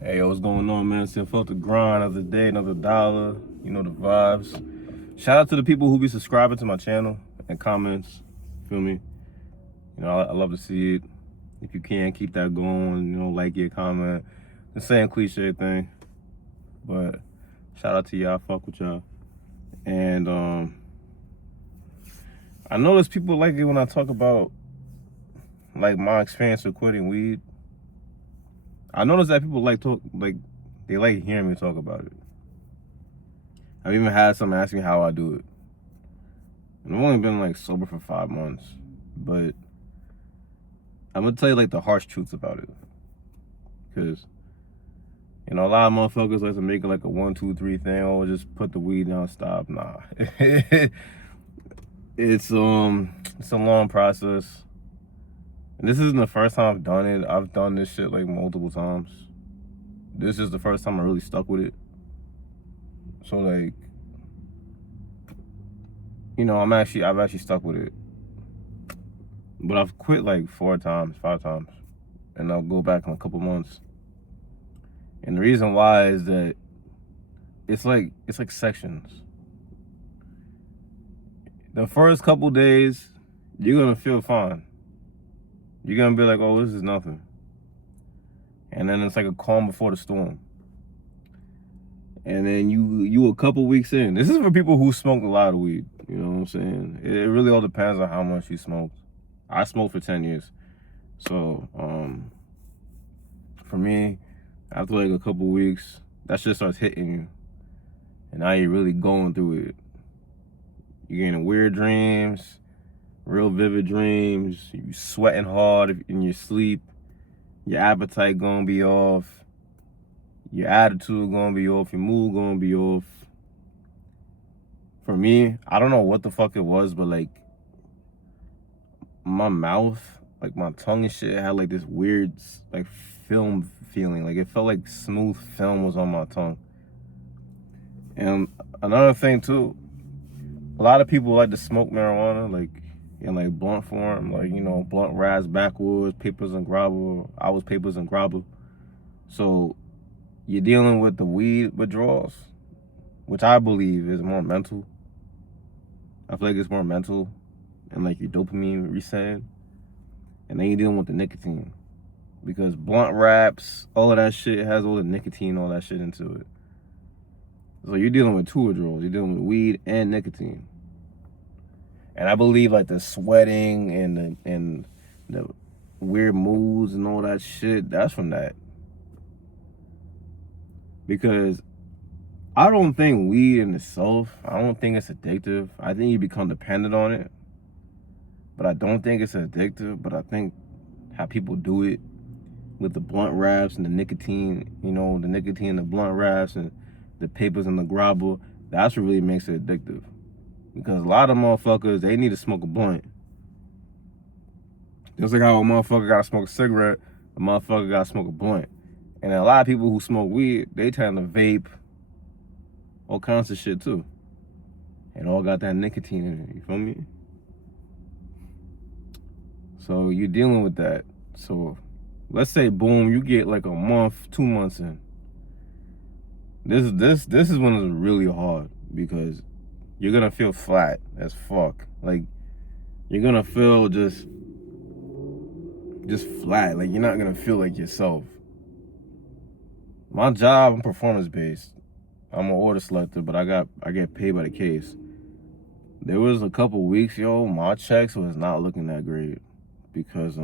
Hey, yo, what's going on, man? Still felt the grind of the day, another dollar. You know the vibes. Shout out to the people who be subscribing to my channel and comments. Feel me? You know, I love to see it. If you can, keep that going. You know, like your comment. The same cliche thing. But shout out to y'all. I fuck with y'all. And I notice people like it when I talk about like my experience with quitting weed. I notice that people they like hearing me talk about it. I've even had someone ask me how I do it. And I've only been like sober for 5 months, but I'm gonna tell you like the harsh truths about it. Cause you know, a lot of motherfuckers like to make it like a 1, 2, 3 thing. Oh, just put the weed down, stop. Nah. It's a long process. And this isn't the first time I've done it. I've done this shit like multiple times. This is the first time I really stuck with it. So like, you know, I've actually stuck with it. But I've quit like 4 times, 5 times. And I'll go back in a couple months. And the reason why is that it's like sections. The first couple days, you're gonna feel fine. You're gonna be like, oh, this is nothing. And then it's like a calm before the storm. And then you a couple weeks in. This is for people who smoke a lot of weed. You know what I'm saying? It really all depends on how much you smoke. I smoked for 10 years. So, for me, after like a couple weeks, that shit starts hitting you. And now you're really going through it. You're getting weird dreams, real vivid dreams. You sweating hard in your sleep. Your appetite gonna be off. Your attitude gonna be off. Your mood gonna be off. For me, I don't know what the fuck it was, but like my mouth, like my tongue and shit had like this weird like film feeling. Like it felt like smooth film was on my tongue. And another thing too, a lot of people like to smoke marijuana like in like blunt form, like, you know, blunt wraps, backwoods, papers and grabber. I was papers and grabber. So you're dealing with the weed withdrawals, which I believe is more mental. I feel like it's more mental and like your dopamine resetting. And then you're dealing with the nicotine. Because blunt wraps, all of that shit has all the nicotine, all that shit into it. So you're dealing with 2 withdrawals. You're dealing with weed and nicotine. And I believe like the sweating and the weird moods and all that shit, that's from that. Because I don't think weed in itself, I don't think it's addictive. I think you become dependent on it. But I don't think it's addictive. But I think how people do it with the blunt wraps and the nicotine, you know, the nicotine, the blunt wraps and the papers and the grabber, that's what really makes it addictive. Because a lot of motherfuckers, they need to smoke a blunt. Just like how a motherfucker gotta smoke a cigarette, a motherfucker gotta smoke a blunt. And a lot of people who smoke weed, they tend to vape all kinds of shit too. And all got that nicotine in it, you feel me? So you're dealing with that. So let's say boom, you get like a month, 2 months in. This is when it's really hard because you're gonna feel flat as fuck. Like you're gonna feel just flat. Like you're not gonna feel like yourself. My job, I'm performance based. I'm an order selector, but I get paid by the case. There was a couple weeks, yo, my checks was not looking that great because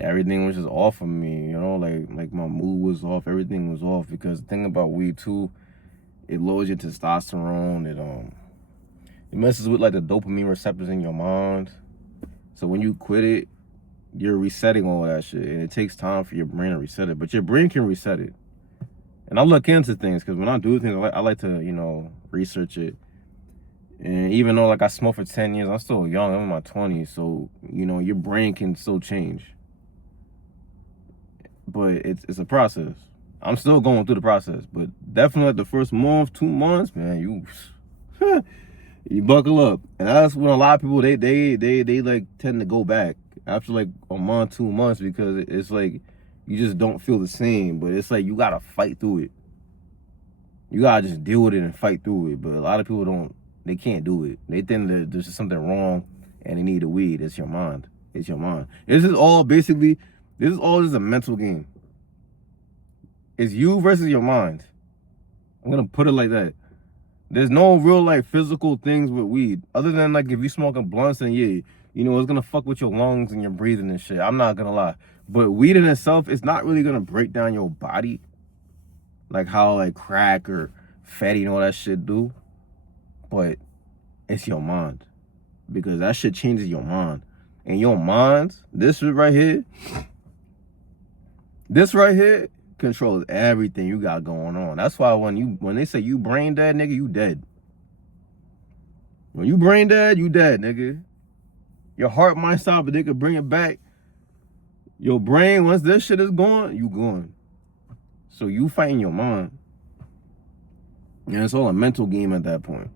everything was just off of me, you know, like my mood was off, everything was off. Because the thing about weed too, it lowers your testosterone, it messes with like the dopamine receptors in your mind. So when you quit it, you're resetting all that shit, and it takes time for your brain to reset it, but your brain can reset it. And I look into things because when I do things, I like to, you know, research it. And even though like I smoked for 10 years, I'm still young, I'm in my 20s, so, you know, your brain can still change. But it's a process. I'm still going through the process, but definitely like the first month, 2 months, man, you buckle up. And that's when a lot of people, they like tend to go back after like a month, 2 months, because it's like You just don't feel the same. But it's like you gotta fight through it. You gotta just deal with it and fight through it. But a lot of people don't. They can't do it. They think that there's just something wrong and they need a weed. It's your mind. It's your mind. This is all just a mental game. It's you versus your mind. I'm gonna put it like that. There's no real like physical things with weed. Other than like if you smoking blunts and yeah, you know, it's gonna fuck with your lungs and your breathing and shit. I'm not gonna lie. But weed in itself, it's not really gonna break down your body. Like how like crack or fatty and all that shit do. But it's your mind. Because that shit changes your mind. And your mind, this right here controls everything you got going on. That's why when they say you brain dead, nigga, you dead. When you brain dead, you dead, nigga. Your heart might stop, but they could bring it back. Your brain, once this shit is gone, you gone. So you fighting your mind. And it's all a mental game at that point.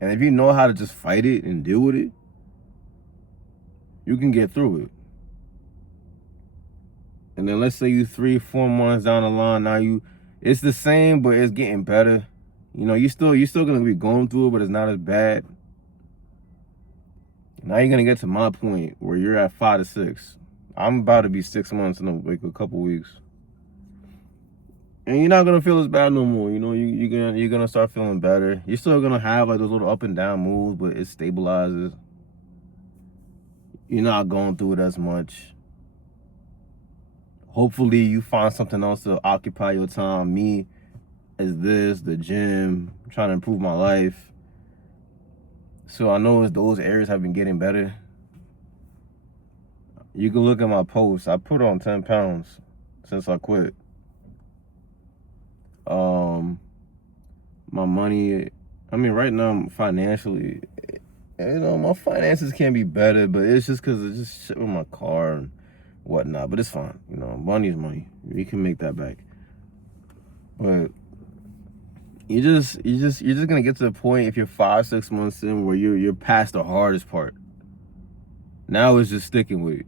And if you know how to just fight it and deal with it, you can get through it. And then let's say you 3-4 months down the line, now it's the same, but it's getting better. You know, you're still gonna be going through it, but it's not as bad. Now you're gonna get to my point where you're at 5 to 6. I'm about to be 6 months in like a couple weeks. And you're not gonna feel as bad no more. You know, you're gonna start feeling better. You're still gonna have like those little up and down moves, but it stabilizes. You're not going through it as much. Hopefully you find something else to occupy your time. Me is the gym, trying to improve my life. So I know those areas have been getting better. You can look at my posts. I put on 10 pounds since I quit. My money, I mean, right now, financially, you know, my finances can be better, but it's just because it's just shit with my car and whatnot. But it's fine, you know, money is money. You can make that back. But you're just gonna get to the point if you're 5-6 months in where you're past the hardest part. Now it's just sticking with it.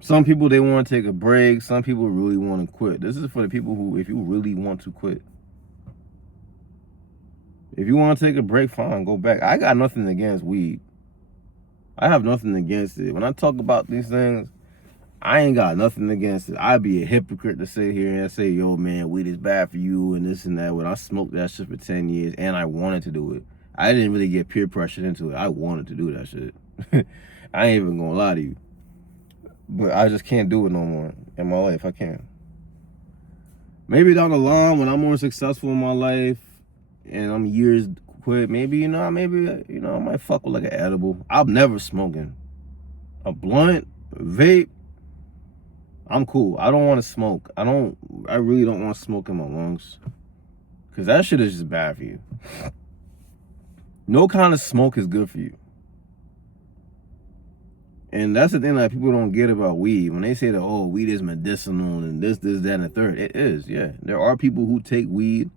Some people, they want to take a break. Some people really want to quit. This is for the people who, if you really want to quit. If you want to take a break, fine, go back. I got nothing against weed. I have nothing against it. When I talk about these things, I ain't got nothing against it. I'd be a hypocrite to sit here and say, yo, man, weed is bad for you and this and that. When I smoked that shit for 10 years and I wanted to do it. I didn't really get peer pressured into it. I wanted to do that shit. I ain't even gonna lie to you. But I just can't do it no more in my life. I can't. Maybe down the line when I'm more successful in my life and I'm years quit, maybe I might fuck with like an edible. I'm never smoking. A blunt, a vape, I'm cool. I don't want to smoke. I really don't want to smoke in my lungs. Because that shit is just bad for you. No kind of smoke is good for you. And that's the thing that people don't get about weed. When they say that, oh, weed is medicinal and this, that, and the third. It is, yeah. There are people who take weed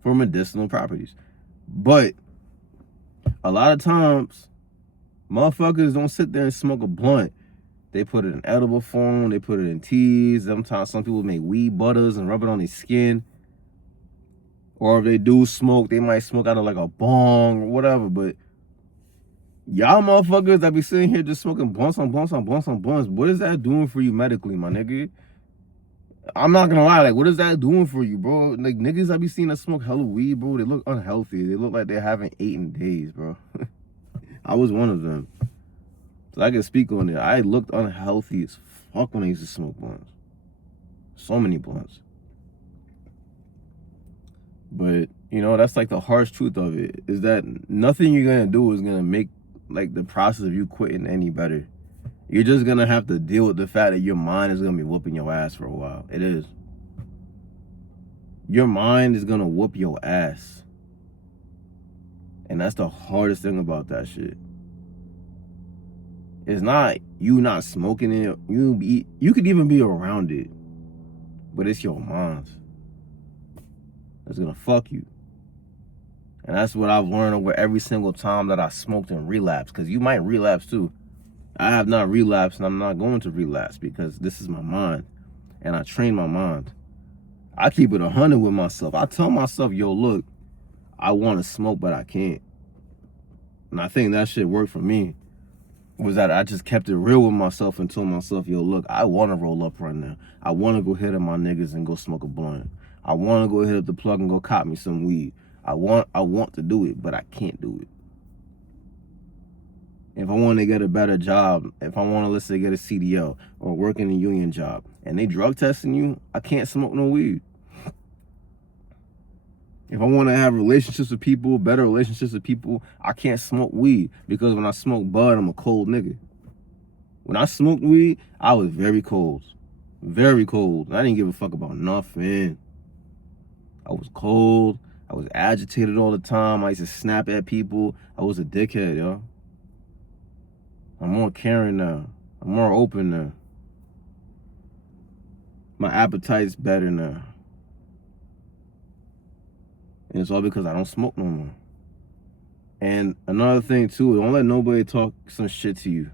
for medicinal properties. But a lot of times, motherfuckers don't sit there and smoke a blunt. They put it in edible form. They put it in teas. Sometimes some people make weed butters and rub it on their skin. Or if they do smoke, they might smoke out of like a bong or whatever. But y'all motherfuckers that be sitting here just smoking blunts on blunts on blunts on blunts, what is that doing for you medically, my nigga? I'm not gonna lie, like, what is that doing for you, bro? Like, niggas I be seeing that smoke hella weed, bro, they look unhealthy. They look like they haven't eaten days, bro. I was one of them. So I can speak on it. I looked unhealthy as fuck when I used to smoke blunts. So many blunts. But, you know, that's like the harsh truth of it, is that nothing you're gonna do is gonna make like the process of you quitting any better. You're just gonna have to deal with the fact that your mind is gonna be whooping your ass for a while. It is. Your mind is gonna whoop your ass. And that's the hardest thing about that shit. It's not you not smoking it. You could even be around it. But it's your mind. It's gonna fuck you. And that's what I've learned over every single time that I smoked and relapsed. Because you might relapse too. I have not relapsed, and I'm not going to relapse because this is my mind, and I train my mind. I keep it 100 with myself. I tell myself, yo, look, I want to smoke, but I can't. And I think that shit worked for me. Was that I just kept it real with myself and told myself, yo, look, I want to roll up right now. I want to go hit up my niggas and go smoke a blunt. I want to go hit up the plug and go cop me some weed. I want to do it, but I can't do it. If I want to get a better job, if I want to, let's say, get a CDL or work in a union job, and they drug testing you, I can't smoke no weed. If I want to have relationships with people, better relationships with people, I can't smoke weed because when I smoke bud, I'm a cold nigga. When I smoked weed, I was very cold. Very cold. I didn't give a fuck about nothing. I was cold. I was agitated all the time. I used to snap at people. I was a dickhead, yo. I'm more caring now. I'm more open now. My appetite's better now. And it's all because I don't smoke no more. And another thing too, don't let nobody talk some shit to you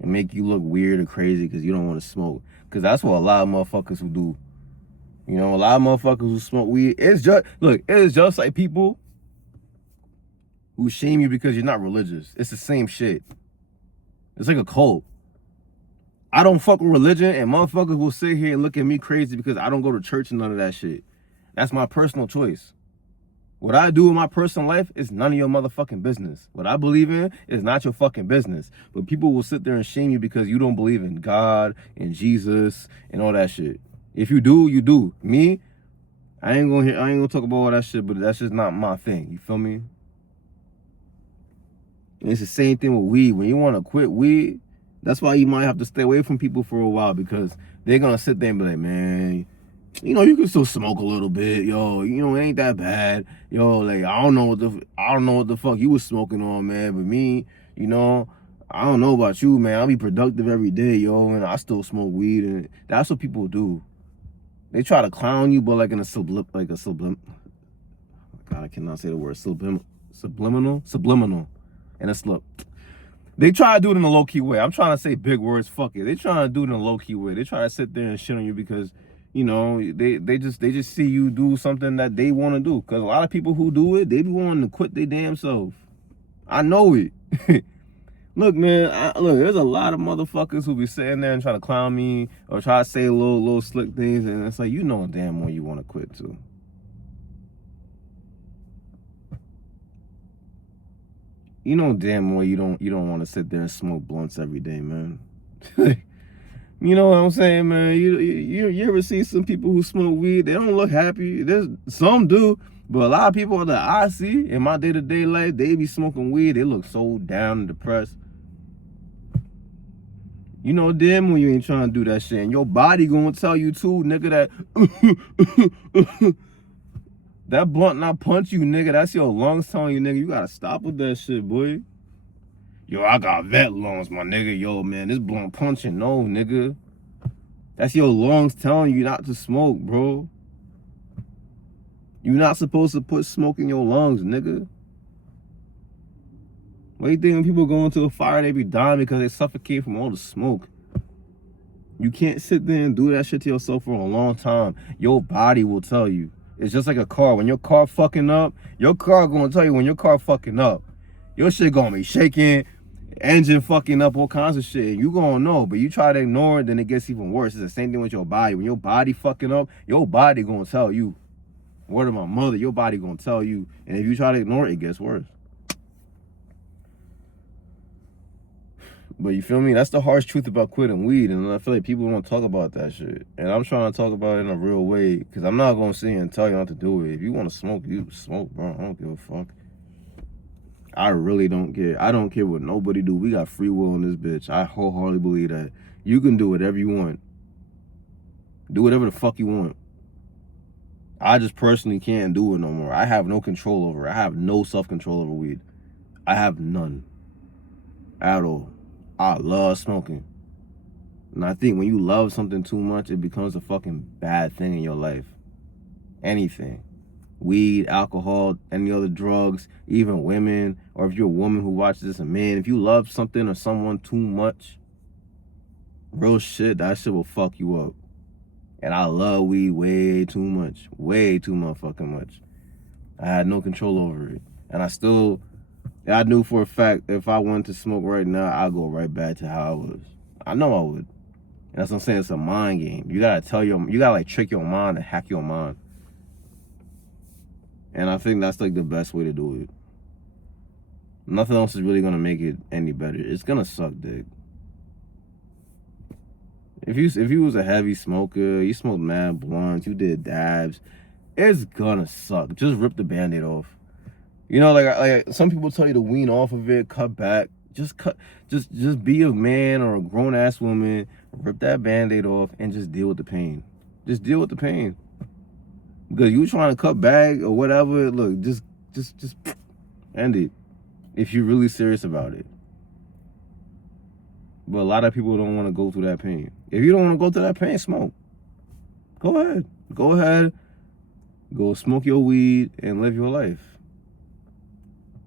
and make you look weird or crazy because you don't want to smoke. Because that's what a lot of motherfuckers who do. You know, a lot of motherfuckers who smoke weed, it's just like people who shame you because you're not religious. It's the same shit. It's like a cult. I don't fuck with religion, and motherfuckers will sit here and look at me crazy because I don't go to church and none of that shit. That's my personal choice. What I do in my personal life is none of your motherfucking business. What I believe in is not your fucking business. But people will sit there and shame you because you don't believe in God and Jesus and all that shit. If you do, you do. Me, I ain't gonna talk about all that shit, but that's just not my thing. You feel me? And it's the same thing with weed. When you want to quit weed, that's why you might have to stay away from people for a while because they're gonna sit there and be like, man, you know, you can still smoke a little bit, yo. You know, it ain't that bad, yo. Like I don't know what the fuck you was smoking on, man. But me, you know, I don't know about you, man. I be productive every day, yo, and I still smoke weed, and that's what people do. They try to clown you, but like in a God, I cannot say the word subliminal, and it's look. They try to do it in a low-key way. I'm trying to say big words, fuck it. They trying to do it in a low-key way. They try to sit there and shit on you because, you know, they just see you do something that they want to do. Because a lot of people who do it, they be wanting to quit their damn self. I know it. Look, man, there's a lot of motherfuckers who be sitting there and trying to clown me or try to say little slick things. And it's like, you know damn well you want to quit too. You know damn well you don't want to sit there and smoke blunts every day, man. You know what I'm saying, man? You ever see some people who smoke weed? They don't look happy. There's some do, but a lot of people that I see in my day-to-day life, they be smoking weed. They look so down and depressed. You know damn well you ain't trying to do that shit, and your body gonna tell you too, nigga, that that blunt not punch you, nigga. That's your lungs telling you, nigga, you gotta stop with that shit, boy. Yo, I got vet lungs, my nigga. Yo, man, this blunt punching. No, nigga. That's your lungs telling you not to smoke, bro. You're not supposed to put smoke in your lungs, nigga. What do you think when people go into a fire, they be dying because they suffocate from all the smoke? You can't sit there and do that shit to yourself for a long time. Your body will tell you. It's just like a car. When your car fucking up, your car gonna tell you when your car fucking up. Your shit gonna be shaking, engine fucking up, all kinds of shit. You gonna know, but you try to ignore it, then it gets even worse. It's the same thing with your body. When your body fucking up, your body gonna tell you. Word of my mother, your body gonna tell you. And if you try to ignore it, it gets worse. But you feel me? That's the harsh truth about quitting weed. And I feel like people don't talk about that shit. And I'm trying to talk about it in a real way. Because I'm not going to sit here and tell you not to do it. If you want to smoke, you smoke, bro. I don't give a fuck. I really don't care. I don't care what nobody do. We got free will in this bitch. I wholeheartedly believe that. You can do whatever you want. Do whatever the fuck you want. I just personally can't do it no more. I have no control over it. I have no self-control over weed. I have none. At all. I love smoking. And I think when you love something too much, it becomes a fucking bad thing in your life. Anything. weed, alcohol, any other drugs, even women, or if you're a woman who watches this, a man, if you love something or someone too much, real shit, that shit will fuck you up. And I love weed way too much. Way too motherfucking much. I had no control over it. And I knew for a fact if I wanted to smoke right now, I'd go right back to how I was. I know I would. And that's what I'm saying, it's a mind game. You gotta like trick your mind and hack your mind. And I think that's like the best way to do it. Nothing else is really gonna make it any better. It's gonna suck dick. If you was a heavy smoker, you smoked mad blunts, you did dabs, it's gonna suck. Just rip the Band-Aid off. You know, like some people tell you to wean off of it, cut back. Just be a man or a grown ass woman, rip that Band-Aid off and just deal with the pain. Just deal with the pain. Because you trying to cut back or whatever, look, just end it. If you're really serious about it. But a lot of people don't want to go through that pain. If you don't want to go through that pain, smoke. Go ahead. Go ahead. Go smoke your weed and live your life.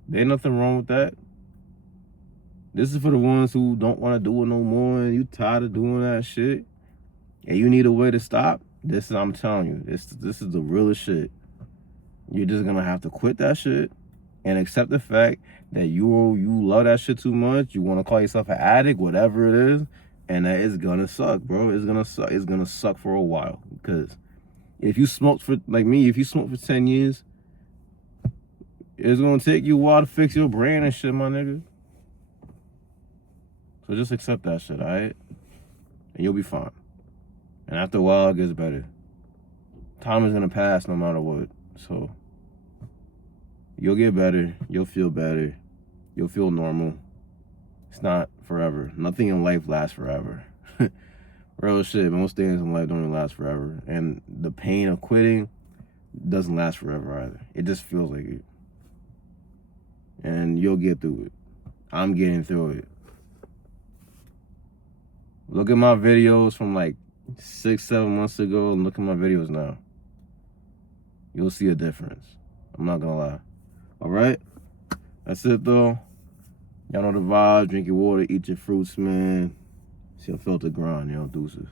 There ain't nothing wrong with that. This is for the ones who don't want to do it no more and you tired of doing that shit and you need a way to stop. I'm telling you, this is the realest shit. You're just gonna have to quit that shit and accept the fact that you love that shit too much. You want to call yourself an addict, whatever it is, and that it's gonna suck, bro. It's gonna suck. It's gonna suck for a while because if you smoked for, like me, if you smoked for 10 years, it's gonna take you a while to fix your brain and shit, my nigga. So just accept that shit, alright? And you'll be fine. And after a while, it gets better. Time is gonna pass no matter what. So you'll get better. You'll feel better. You'll feel normal. It's not forever. Nothing in life lasts forever. Real shit. Most things in life don't really last forever. And the pain of quitting doesn't last forever either. It just feels like it. And you'll get through it. I'm getting through it. Look at my videos from like 6-7 months ago and look at my videos now. You'll see a difference. I'm not gonna lie. Alright? That's it though. Y'all know the vibes. Drink your water, eat your fruits, man. See, I felt the grind, deuces.